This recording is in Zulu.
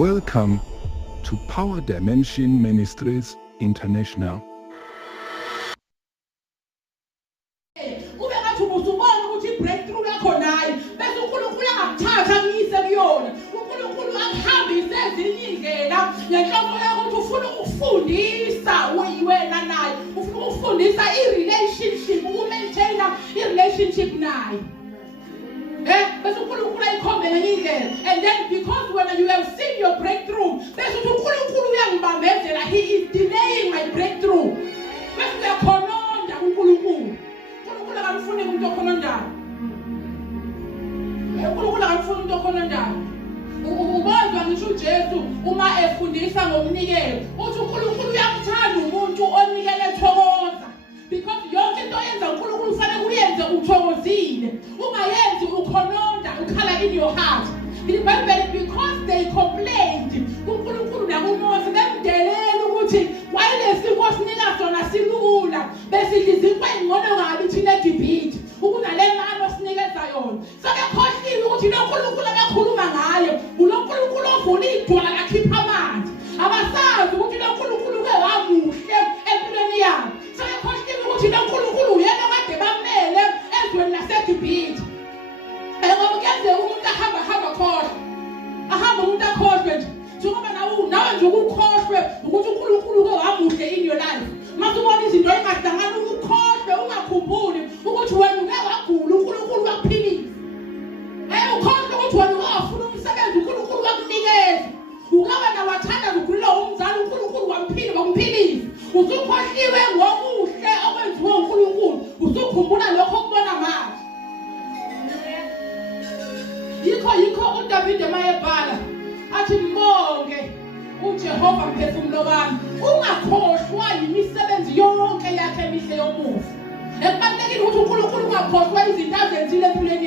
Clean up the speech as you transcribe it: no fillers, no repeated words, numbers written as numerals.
Welcome to Power Dimension Ministries International. Kube ngathi ubusubona ukuthi breakthrough yakho nayo bese uNkulunkulu angakuthatha ngiyise kuyona. uNkulunkulu akuhambise ezinye indlela ngenhlobo yokuthi ufuna ukufundisa wena naye. Ufuna ukufundisa i-relationship, ukumaintain i-relationship naye. Bese uNkulunkulu ayikhombe ngenye indlela. And then because when you have seen your breakthrough, bese uNkulunkulu uyangibambezela, he is delaying my breakthrough. Bese uyakhononda uNkulunkulu. uNkulunkulu akamfuni umuntu okhonondayo. uNkulunkulu akamfuni umuntu okhonondayo. Ubozwa ngisho uJesu uma efundisa ngomnikelo, uthi uNkulunkulu uyakuthanda umuntu onikele ethokoza. Because yonke into yenza uNkulunkulu ufanele uyenze uthokozile. Ungayenzi ukhononda, ukhala in your heart. Because they complained, uNkulunkulu nakuMose bemdelele ukuthi wayelesiko sinika sona silula besithi zikwengcono ngabi thina eGibhithe ukunale mali osinikeza yona. Sekekhohliwe ukuthi lo uNkulunkulu abakhuluma ngayo uNkulunkulu ovula idwala lakhipha amanzi. Abasazi ukuthi lo uNkulunkulu ke wamuhle empilweni yabo. Sekekhohliwe ukuthi lo uNkulunkulu uyena kade bamele ezweni laseGibhithe. Ngoba kuyenzeka umuntu ahamba khohlwa. Ahamba umuntu akhohlwe nje. Njengoba nawe nje ukukhohlwe ukuthi uNkulunkulu ke wamuhle in your life. Mase ubona izinto engahlangana ukukhohlwe ungakhumbuli ukuthi wena uke wagula uNkulunkulu wakuphilisa. Ukhohlwe ukuthi wena ungafuna umsebenzi uNkulunkulu wakunikeza. Ukabe nawathanda ukukhulula umzali uNkulunkulu wamphilisa. Usukhohliwe ngokuhle okwenziwe uNkulunkulu. Usukhumbula lokho okubona manje. Yikho uDavid emayebhala athi mbonge uJehova mphefumulo wami, ungakhohlwa yimisebenzi yonke yakhe emihle yomusa. Ekubalekile ukuthi uNkulunkulu ungakhohlwa izinto azenzile empilweni.